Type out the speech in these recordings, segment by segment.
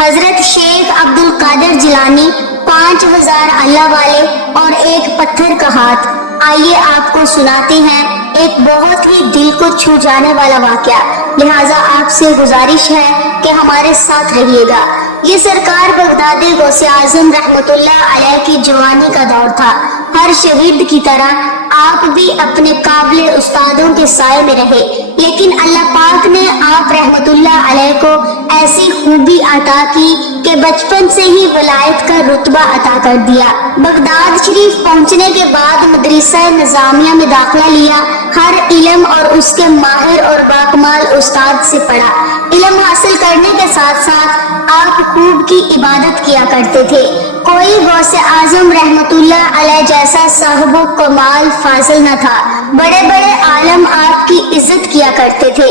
حضرت شیخ عبد القادر جیلانی، 5000 اللہ والے اور ایک پتھر کا ہاتھ۔ آئیے آپ کو سناتے ہیں ایک بہت ہی دل کو چھو جانے والا واقعہ، لہٰذا آپ سے گزارش ہے کہ ہمارے ساتھ رہیے گا۔ یہ سرکار بغدادی غوث اعظم رحمت اللہ علیہ کی جوانی کا دور تھا۔ ہر شہید کی طرح آپ بھی اپنے قابل استادوں کے سائے میں رہے، لیکن اللہ پاک نے آپ رحمت اللہ علیہ کو ایسی خوبی عطا کی کہ بچپن سے ہی ولایت کا رتبہ عطا کر دیا۔ بغداد شریف پہنچنے کے بعد مدرسہ نظامیہ میں داخلہ لیا، ہر علم اور اس کے ماہر اور باکمال استاد سے پڑھا۔ علم حاصل کرنے کے ساتھ ساتھ آپ خوب کی عبادت کیا کرتے تھے۔ کوئی غوث اعظم رحمت اللہ علیہ جیسا صاحب و کمال فاضل نہ تھا۔ بڑے بڑے عالم آپ کی عزت کیا کرتے تھے۔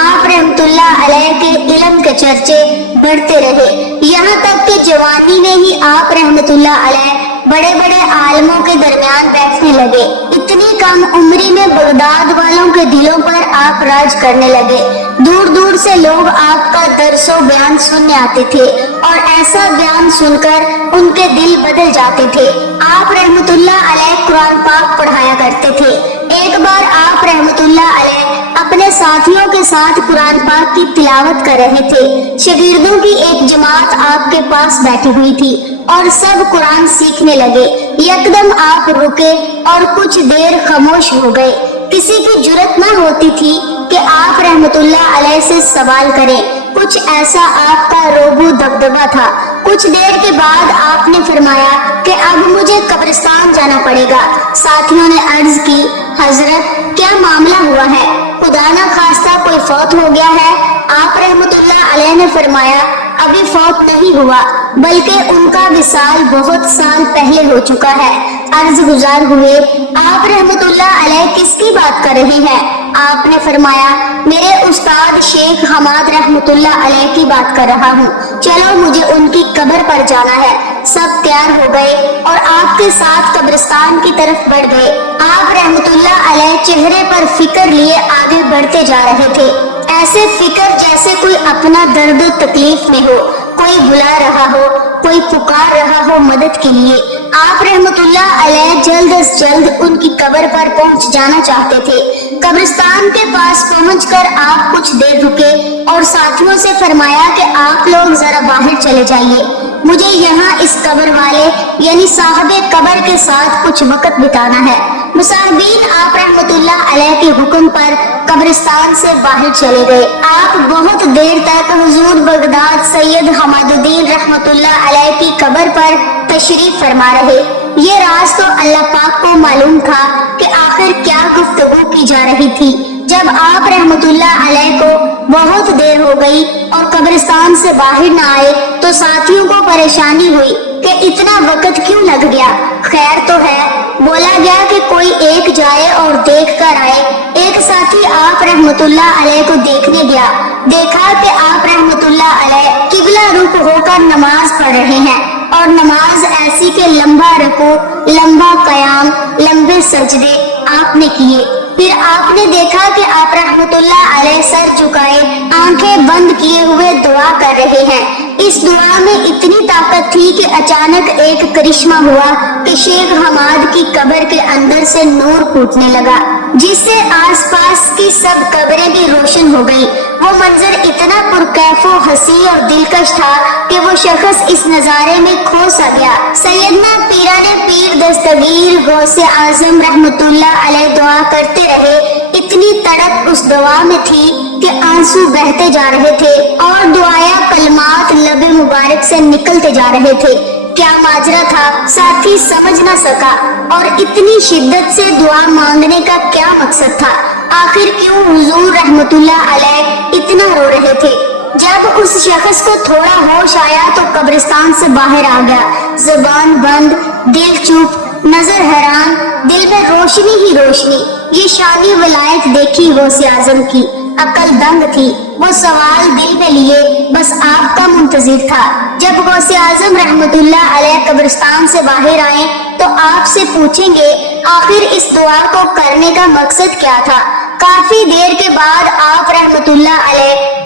آپ رحمت اللہ علیہ کے علم کے چرچے بڑھتے رہے، یہاں تک کہ جوانی میں ہی آپ رحمت اللہ علیہ بڑے بڑے عالموں کے درمیان بیٹھنے لگے۔ اتنی کم عمری میں بغداد والوں کے دلوں پر آپ راج کرنے لگے۔ دور دور سے لوگ آپ کا درس و بیان سننے آتے تھے اور ایسا بیان سن کر ان کے دل بدل جاتے تھے۔ آپ رحمت اللہ علیہ قرآن پاک پڑھایا کرتے تھے۔ ایک بار آپ رحمت اللہ علیہ اپنے ساتھیوں کے ساتھ قرآن پاک کی تلاوت کر رہے تھے۔ شاگردوں کی ایک جماعت آپ کے پاس بیٹھی ہوئی تھی اور سب قرآن سیکھنے لگے۔ یکدم آپ رکے اور کچھ دیر خاموش ہو گئے۔ کسی کی جرأت نہ ہوتی تھی کہ آپ رحمت اللہ علیہ سے سوال کریں، کچھ ایسا آپ کا رعب و دبدبہ تھا۔ کچھ دیر کے بعد آپ نے فرمایا کہ اب مجھے قبرستان جانا پڑے گا۔ ساتھیوں نے عرض کی، حضرت کیا معاملہ ہوا ہے؟ خدا نہ خواستہ کوئی فوت ہو گیا ہے؟ آپ رحمت اللہ علیہ نے فرمایا، ابھی فوت نہیں ہوا، بلکہ ان کا وصال بہت سال پہلے ہو چکا ہے۔ عرض گزار ہوئے، آپ رحمت اللہ علیہ کس کی بات کر رہے ہیں؟ آپ نے فرمایا، میرے استاد شیخ حماد رحمت اللہ علیہ کی بات کر رہا ہوں، چلو مجھے ان کی قبر پر جانا ہے۔ سب تیار ہو گئے اور آپ کے ساتھ قبرستان کی طرف بڑھ گئے۔ آپ رحمت اللہ علیہ چہرے پر فکر لیے آگے بڑھتے جا رہے تھے، ایسے فکر جیسے کوئی اپنا درد و تکلیف میں ہو، کوئی بلا رہا ہو، کوئی پکار رہا ہو مدد کے لیے۔ آپ رحمت اللہ علیہ جلد از جلد ان کی قبر پر پہنچ جانا چاہتے تھے۔ قبرستان کے پاس پہنچ کر آپ کچھ دیر رکے اور ساتھیوں سے فرمایا کہ آپ لوگ ذرا باہر چلے جائیے، مجھے یہاں اس قبر والے یعنی صاحب قبر کے ساتھ کچھ وقت بتانا ہے۔ مصاحبین آپ رحمت اللہ علیہ کے حکم پر قبرستان سے باہر چلے گئے۔ آپ بہت دیر تک حضور بغداد سید حماد الدین رحمت اللہ علیہ کی قبر پر تشریف فرما رہے۔ یہ راز تو اللہ پاک کو معلوم تھا کہ آخر کیا گفتگو کی جا رہی تھی۔ جب آپ رحمت اللہ علیہ کو بہت دیر ہو گئی اور قبرستان سے باہر نہ آئے تو ساتھیوں کو پریشانی ہوئی کہ اتنا وقت کیوں لگ گیا۔ خیر تو ہے، بولا گیا کہ کوئی ایک جائے اور دیکھ کر آئے۔ ایک ساتھی آپ رحمت اللہ علیہ کو دیکھنے گیا، دیکھا کہ آپ رحمت اللہ علیہ قبلہ رخ ہو کر نماز پڑھ رہے ہیں، اور نماز ایسی کہ لمبا رکوع، لمبا قیام، لمبے سجدے آپ نے کیے۔ پھر آپ نے دیکھا کہ آپ رحمت اللہ علیہ سر جھکائے، آنکھیں بند کیے ہوئے دعا کر رہے ہیں۔ اس دعا میں اتنی طاقت تھی کہ اچانک ایک کرشمہ ہوا کہ شیخ حماد کی قبر کے اندر سے نور پھوٹنے لگا، جس سے آس پاس کی سب قبریں بھی روشن ہو گئی۔ وہ منظر اتنا پرکیف و حسین اور دلکش تھا کہ وہ شخص اس نظارے میں کھو سا گیا۔ سیدنا پیران پیر دستگیر غوث اعظم رحمت اللہ علیہ دعا کرتے رہے۔ اتنی تڑپ اس دعا میں تھی کہ آنسو بہتے جا رہے تھے اور دعایا کلمات لب مبارک سے نکلتے جا رہے تھے۔ کیا ماجرا تھا ساتھی سمجھ نہ سکا، اور اتنی شدت سے دعا مانگنے کا کیا مقصد تھا؟ آخر کیوں حضور رحمت اللہ علیہ اتنا رو رہے تھے؟ جب اس شخص کو تھوڑا ہوش آیا تو قبرستان سے باہر آ گیا، زبان بند، دل چپ، نظر حیران، دل میں روشنی ہی روشنی۔ یہ شانی ولایت دیکھی غوث اعظم کی، عقل دنگ تھی۔ وہ سوال دل میں لیے بس آپ کا منتظر تھا۔ جب غوث اعظم رحمت اللہ علیہ قبرستان سے باہر آئے تو آپ سے پوچھیں گے آخر اس دعا کو کرنے کا مقصد کیا تھا۔ کافی دیر کے بعد آپ رحمت اللہ علیہ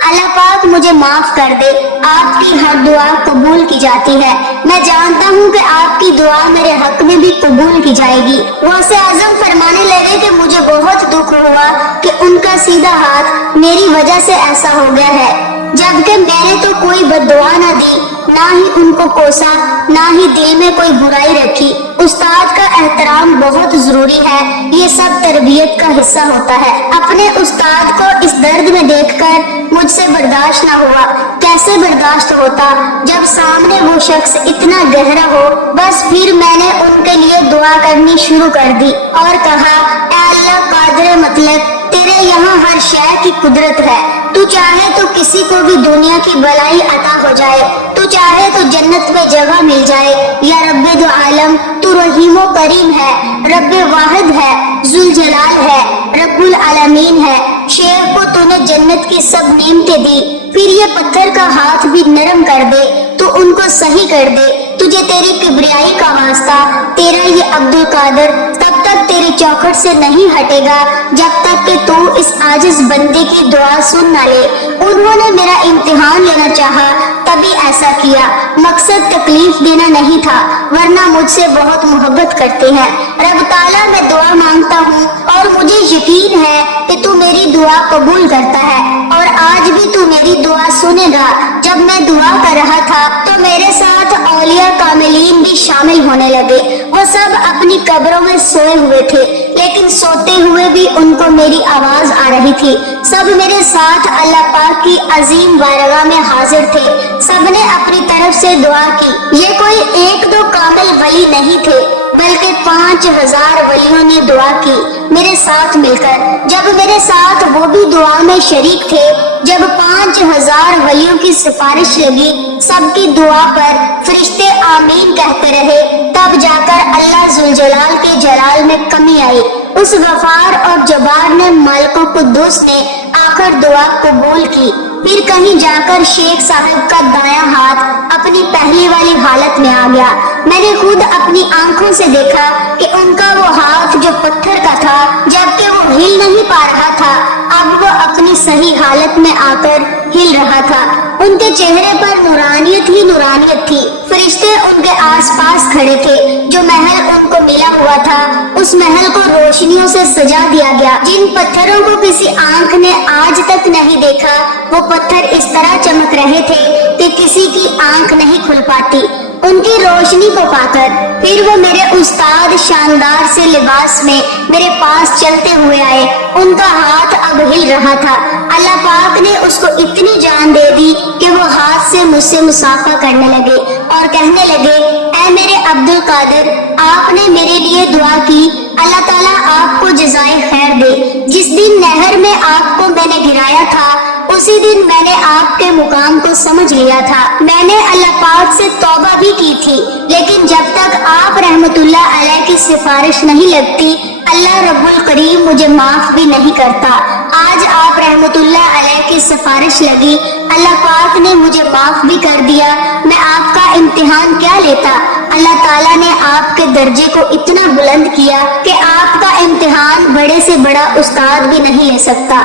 اللہ پاک مجھے معاف کر دے، آپ کی ہر دعا قبول کی جاتی ہے، میں جانتا ہوں کہ آپ کی دعا میرے حق میں بھی قبول کی جائے گی۔ غوث اعظم فرمانے لگے کہ مجھے بہت دکھ ہوا کہ ان کا سیدھا ہاتھ میری وجہ سے ایسا ہو گیا ہے، جبکہ میں نے تو کوئی بد دعا نہ دی، نہ ہی ان کو کوسا، نہ ہی دل میں کوئی برائی رکھی۔ استاد کا احترام بہت ضروری ہے، یہ سب تربیت کا حصہ ہوتا ہے۔ اپنے استاد کو اس درد میں دیکھ کر مجھ سے برداشت نہ ہوا۔ کیسے برداشت ہوتا جب سامنے وہ شخص اتنا گہرا ہو؟ بس پھر میں نے ان کے لیے دعا کرنی شروع کر دی اور کہا، اے اللہ قادر مطلق، تیرے یہاں ہر شے کی قدرت ہے، تو چاہے تو کسی کو بھی دنیا کی بلائی عطا ہو جائے، تو چاہے تو جنت میں جگہ مل جائے۔ یا رب دو عالم، تو رحیم و کریم ہے، رب واحد ہے، ذوالجلال ہے، رب العالمین ہے۔ شیخ کو تو نے جنت کی سب نعمتیں دی، پھر یہ پتھر کا ہاتھ بھی نرم کر دے تو ان کو صحیح کر دے۔ تجھے تیری کبریائی کا واسطہ، تیرا یہ عبد القادر تب تک تیری چوکھٹ سے نہیں ہٹے گا جب تک کہ تو اس عاجز بندے کی دعا سن نہ لے۔ انہوں نے میرا امتحان لینا چاہا تبھی ایسا کیا، مقصد تکلیف دینا نہیں تھا، ورنہ مجھ سے بہت محبت کرتے ہیں۔ رب تعالیٰ میں دعا مانگتا ہوں اور مجھے یقین ہے کہ تو میری دعا قبول کرتا ہے، اور آج بھی تو میری دعا سنے گا۔ جب میں دعا کر رہا تھا تو میرے ساتھ اولیاء کاملین بھی شامل ہونے لگے۔ وہ سب اپنی قبروں میں سوئے ہوئے تھے، لیکن سوتے ہوئے بھی ان کو میری آواز آ رہی تھی۔ سب میرے ساتھ اللہ پاک کی عظیم بارگاہ میں حاضر تھے، سب نے اپنی طرف سے دعا کی۔ یہ کوئی ایک دو کامل ولی نہیں تھے، بلکہ 5000 ولیوں نے دعا کی میرے ساتھ مل کر۔ جب میرے ساتھ وہ بھی دعا میں شریک تھے، جب 5000 ولیوں کی سفارش لگی، سب کی دعا پر فرشتے آمین کہتے رہے، تب جا کر اللہ ذوالجلال کے جلال میں کمی آئی۔ اس غفار اور جبار نے مالک و قدوس نے آخر دعا قبول کی۔ پھر کہیں جا کر شیخ صاحب کا دایاں ہاتھ اپنی پہلی والی حالت میں آ گیا۔ میں نے خود اپنی آنکھوں سے دیکھا کہ ان کا وہ ہاتھ جو پتھر کا تھا، جبکہ وہ ہل نہیں پا رہا تھا، اب وہ اپنی صحیح حالت میں آ کر ہل رہا تھا۔ ان کے چہرے پر نورانیت ہی نورانیت تھی۔ فرشتے ان کے آس پاس کھڑے تھے۔ جو محل ان کو ملا ہوا تھا، اس محل کو روشنیوں سے سجا دیا گیا۔ جن پتھروں کو کسی آنکھ نے آج تک نہیں دیکھا، وہ پتھر اس طرح چمک رہے تھے کہ کسی کی آنکھ نہیں کھل پاتی ان کی روشنی کو پا کر۔ پھر وہ میرے استاد شاندار سے لباس میں میرے پاس چلتے ہوئے آئے۔ ان کا ہاتھ اب ہل رہا تھا۔ اللہ پاک نے اس کو اتنی جان دے دی کہ وہ ہاتھ سے مجھ سے مصافحہ کرنے لگے اور کہنے لگے، اے میرے عبد القادر، آپ نے میرے لیے دعا کی، اللہ تعالیٰ آپ کو جزائے خیر دے۔ جس دن نہر میں آپ کو میں نے گرایا تھا، اسی دن میں نے آپ کے مقام کو سمجھ لیا تھا۔ میں نے اللہ پاک سے توبہ بھی کی تھی، لیکن جب تک آپ رحمت اللہ علیہ کی سفارش نہیں لگتی، اللہ رب الکریم مجھے معاف بھی نہیں کرتا۔ آج آپ رحمت اللہ علیہ کی سفارش لگی، اللہ پاک نے مجھے معاف بھی کر دیا، میں آپ کا امتحان کیا لیتا؟ اللہ تعالیٰ نے آپ کے درجے کو اتنا بلند کیا کہ آپ کا امتحان بڑے سے بڑا استاد بھی نہیں لے سکتا۔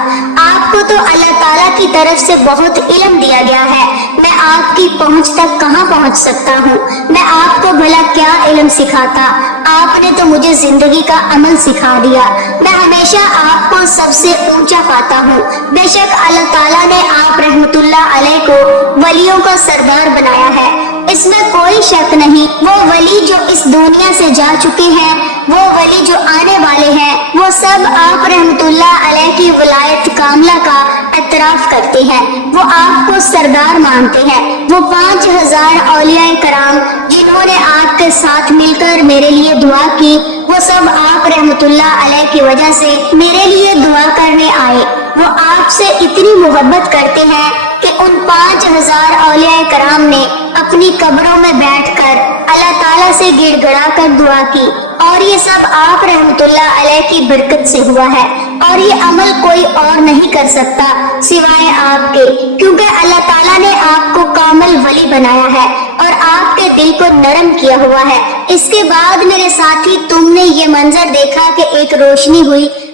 آپ کو تو اللہ تعالیٰ کی طرف سے بہت علم دیا گیا ہے، میں آپ کی پہنچ تک کہاں پہنچ سکتا ہوں؟ میں آپ کو بھلا کیا علم سکھاتا؟ آپ نے تو مجھے زندگی کا عمل سکھا دیا۔ میں ہمیشہ آپ کو سب سے اونچا پاتا ہوں۔ بے شک اللہ تعالیٰ نے آپ رحمت اللہ علیہ کو ولیوں کا سردار بنایا ہے، اس میں کوئی شک نہیں۔ وہ ولی جو اس دنیا سے جا چکے ہیں، وہ ولی جو آنے والے ہیں، وہ سب آپ رحمت اللہ علیہ کی ولایت کاملہ کا اعتراف کرتے ہیں، وہ آپ کو سردار مانتے ہیں۔ وہ 5000 اولیاء کرام جنہوں نے آپ کے ساتھ مل کر میرے لیے دعا کی، وہ سب آپ رحمت اللہ علیہ کی وجہ سے میرے لیے دعا کرنے آئے۔ وہ آپ سے اتنی محبت کرتے ہیں کہ ان 5000 اولیاء کرام نے اپنی قبروں میں بیٹھ کر اللہ تعالیٰ سے گڑ گڑا کر دعا کی، اور یہ سب آپ رحمت اللہ علیہ کی برکت سے ہوا ہے، اور یہ عمل کوئی اور نہیں کر سکتا سوائے آپ کے، کیونکہ اللہ تعالیٰ نے آپ کو کامل ولی بنایا ہے اور آپ کے دل کو نرم کیا ہوا ہے۔ اس کے بعد میرے ساتھی، تم نے یہ منظر دیکھا کہ ایک روشنی ہوئی،